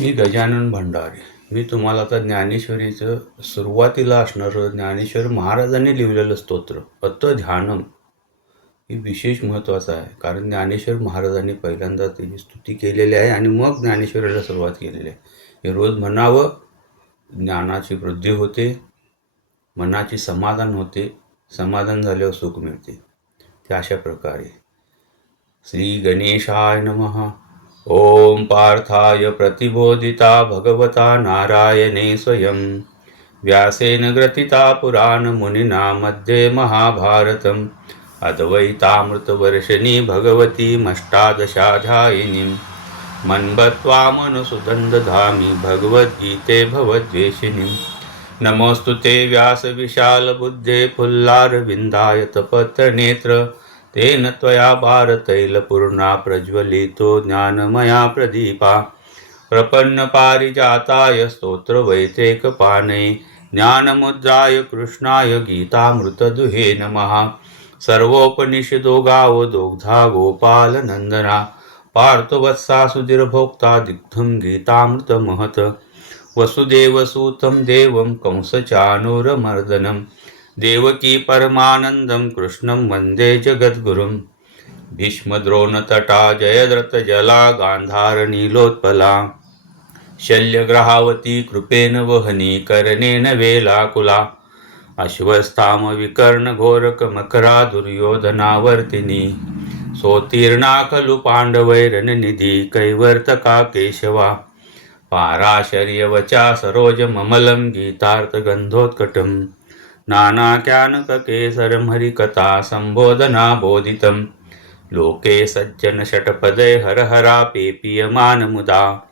मी गजानन भंडारे. मी तुम्हाला आता ज्ञानेश्वरीचं सुरुवातीला असणारं ज्ञानेश्वर महाराजांनी लिहिलेलं स्तोत्र अत ध्यानम हे विशेष महत्त्वाचं आहे. कारण ज्ञानेश्वर महाराजांनी पहिल्यांदा त्याची स्तुती केलेली आहे आणि मग ज्ञानेश्वरीला सुरुवात केलेली आहे. हे रोज म्हणावं, ज्ञानाची वृद्धी होते, मनाची समाधान होते, समाधान झाल्यावर सुख मिळते. ते अशा प्रकारे श्री गणेशाय नमः. ओम पार्थाय प्रतिबोधिता भगवता नारायणे स्वयं व्यासेन ग्रथिता पुराणमुनिना मध्ये महाभारतम् अद्वैतामृतवर्षिणी भगवती मष्टादशाध्यायिनीं मन्वत्वामनुसुतं दधामि भगवद्गीते भवद्वेषिणीं नमोऽस्तु ते व्यासविशालबुद्धे फुल्लारविन्दायतपत्रनेत्र तेन त्वया भारतैलपूर्णा प्रज्वलितो ज्ञानमया प्रदीपा प्रपन्नपारिजाताय स्तोत्रवैतेकपाणये ज्ञानमुद्राय कृष्णाय गीतामृतदुहे नमः. सर्वोपनिषदो गावो दोग्धा गोपालनन्दना पार्थवत्सा सुधीर्भोक्ता दिग्धं गीतामृतमहत् वसुदेवसूतं देवं कंसचाणूरमर्दनं देवकी परमानन्दं कृष्णं वन्दे जगद्गुरुं. भीष्मद्रोणतटा जयद्रथजला गान्धारनीलोत्पला शल्यग्रहावती कृपेन वहनी कर्णेन वेलाकुला अश्वत्थामविकर्णघोरकमकरा दुर्योधनावर्तिनी सोत्तीर्णा खलु पाण्डवैरननिधी कैवर्तका केशवा पाराशर्यवचा सरोजममलं गीतार्थगन्धोत्कटं नानाख्यानककेसरं हरिकथा सम्बोधना बोधितं लोके सज्जनषट्पदे हरहरापेपीयमानमुदा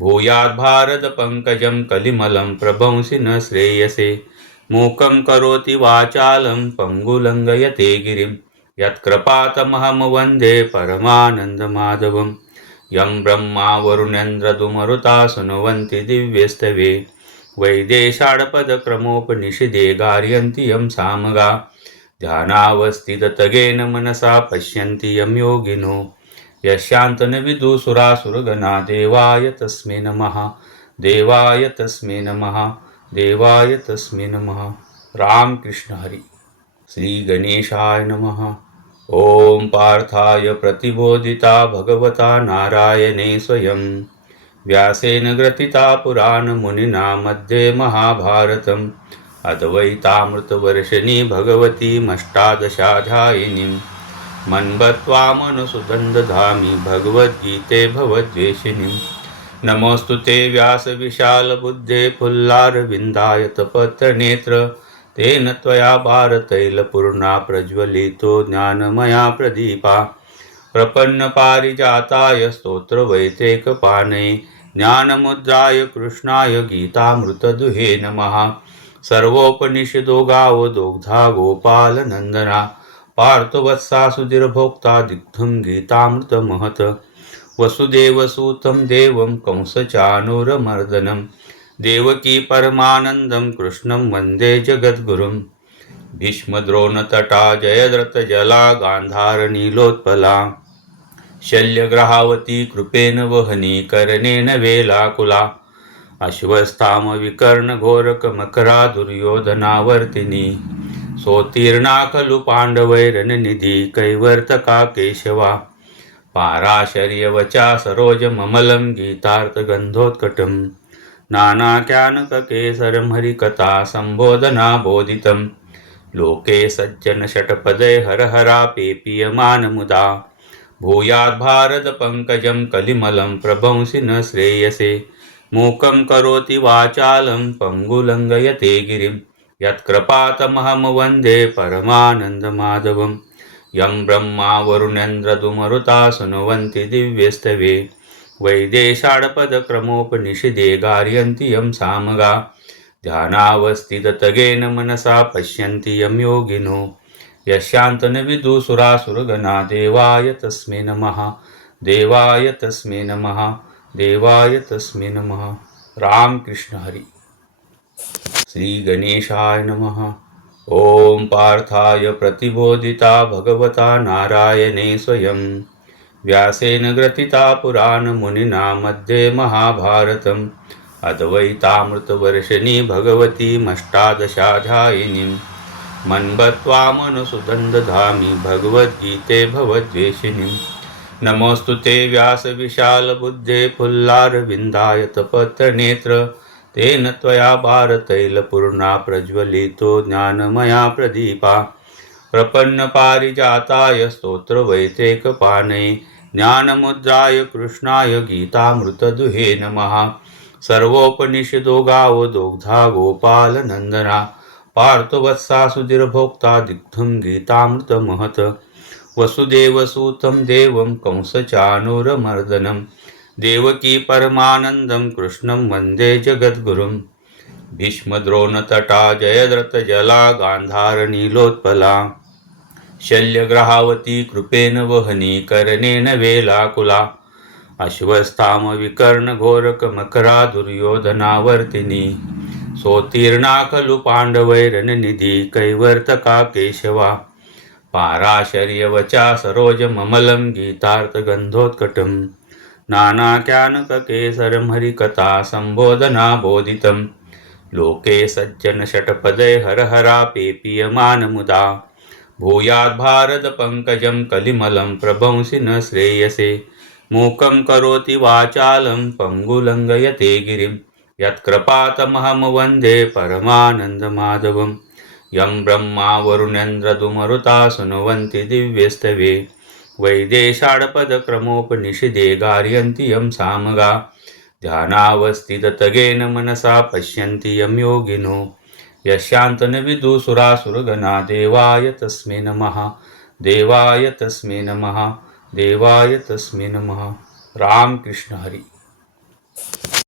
भूयाद्भारतपङ्कजं कलिमलं प्रभंसि न श्रेयसे मूकं करोति वाचालं पङ्गुलङ्घयते गिरिं यत्कृपातमहं वन्दे परमानन्दमाधवं. यं ब्रह्मा वरुणेन्द्रदुमरुता शृण्वन्ति दिव्यस्तवे वैदेशाडपदक्रमोपनिषदे गार्यन्ति यं सामगा ध्यानावस्थिततगेन मनसा पश्यन्ति यं योगिनो यशान्तनविदुसुरासुरगणा देवाय तस्मै नमः. देवाय तस्मै नमः. देवाय तस्मै नमः. रामकृष्ण हरी. श्री गणेशाय नमः. ओम पार्थाय प्रतिबोधिता भगवता नारायणे स्वयं व्यासेन ग्रथिता पुराणमुनिना मध्ये महाभारतम् अद्वैतामृतवर्षिणी भगवती मष्टादशाध्यायिनीं मन्वत्वामनुसुतं दधामि भगवद्गीते भवद्वेषिणीं नमोऽस्तु ते व्यासविशालबुद्धे फुल्लारविन्दायतपत्रनेत्र तेन त्वया भारतैलपूर्णा प्रज्वलितो ज्ञानमया प्रदीपा प्रपन्नपारिजाताय स्तोत्रवैतेकपाणये ज्ञानमुद्राय कृष्णाय गीतामृतदुहे नमः. सर्वोपनिषदो गावो दोग्धा गोपालनन्दना पार्थवत्सा सुधीर्भोक्ता दिग्धं गीतामृतमहत् वसुदेवसूतं देवं कंसचाणूरमर्दनं देवकी परमानन्दं कृष्णं वन्दे जगद्गुरुं. भीष्मद्रोणतटा जयद्रथजला गान्धारनीलोत्पला शल्यग्रहावती कृपेन वहनी कर्णेन वेलाकुला अश्वत्थामविकर्णघोरकमकरा दुर्योधनावर्तिनी सोत्तीर्णा खलु पाण्डवैरननिधी कैवर्तका केशवा पाराशर्यवचा सरोजममलं गीतार्थगन्धोत्कटं नानाख्यानककेसरं हरिकथा सम्बोधना बोधितं लोके सज्जनषट्पदे हरहरापेपीयमानमुदा भूयाद्भारतपङ्कजं कलिमलं प्रभंसि न श्रेयसे मूकं करोति वाचालं पङ्गुलङ्घयते गिरिं यत्कृपातमहं वन्दे परमानन्दमाधवं. यं ब्रह्मा वरुणेन्द्रदुमरुता शृण्वन्ति दिव्यस्तवे वैदेशाडपदक्रमोपनिषदे गार्यन्ति यं सामगा ध्यानावस्थिततगेन मनसा पश्यन्ति यं योगिनो यशान्तनविदुसुरासुरगणा देवाय तस्मै नमः. देवाय तस्मै नमः. देवाय तस्मै नमः. रामकृष्ण हरी. श्री गणेशाय नमः. ओम पार्थाय प्रतिबोधिता भगवता नारायणे स्वयं व्यासेन ग्रथिता पुराणमुनिना मध्ये महाभारतम् अद्वैतामृतवर्षिणी भगवती मष्टादशाध्यायिनीं मन्वत्वा मनसुदन्दधामि भगवद्गीते भवद्वेषिणीं नमोऽस्तु ते व्यासविशालबुद्धे पुल्लारविन्दायतपत्रनेत्र तेन त्वया भारतैलपूर्णा प्रज्वलितो ज्ञानमया प्रदीपा प्रपन्नपारिजाताय स्तोत्रवैतेकपाणये ज्ञानमुद्राय कृष्णाय गीतामृतदुहे नमः। सर्वोपनिषदो गावो दोग्धा गोपालनन्दना पार्थवत्सा सुधीर्भोक्ता दिग्धं गीतामृतमहत् वसुदेवसूतं देवं कंसचाणूरमर्दनं देवकी परमानन्दं कृष्णं वन्दे जगद्गुरुं भीष्मद्रोणतटा जयद्रथजला गान्धारनीलोत्पला शल्यग्रहावती कृपेण वहनी कर्णेन वेलाकुला अश्वत्थामविकर्णघोरकमकरा दुर्योधनावर्तिनी सोत्तीर्णा खलु पाण्डवैरननिधि कैवर्तका केशवा पाराशर्यवचा सरोजममलं गीतार्थगन्धोत्कटं नानाख्यानककेसरं हरिकथा सम्बोधना बोधितं लोके सज्जनषट्पदे हरहरा पेपीयमानमुदा भूयाद्भारतपङ्कजं कलिमलं प्रभंसि न श्रेयसे मूकं करोति वाचालं पङ्गुलङ्घयते गिरिं यत्कृपातमहं वन्दे परमानन्दमाधवं यं ब्रह्मा वरुणेन्द्रदुमरुता शृण्वन्ति दिव्यस्तवे वैदेशाडपदक्रमोपनिषदे गार्यन्ति यं सामगा ध्यानावस्थिततगेन मनसा पश्यन्ति यं योगिनो यस्यान्तनविदुसुरासुरगणा देवाय तस्मै नमः देवाय तस्मै नमः देवाय तस्मै नमः। राम कृष्ण हरी।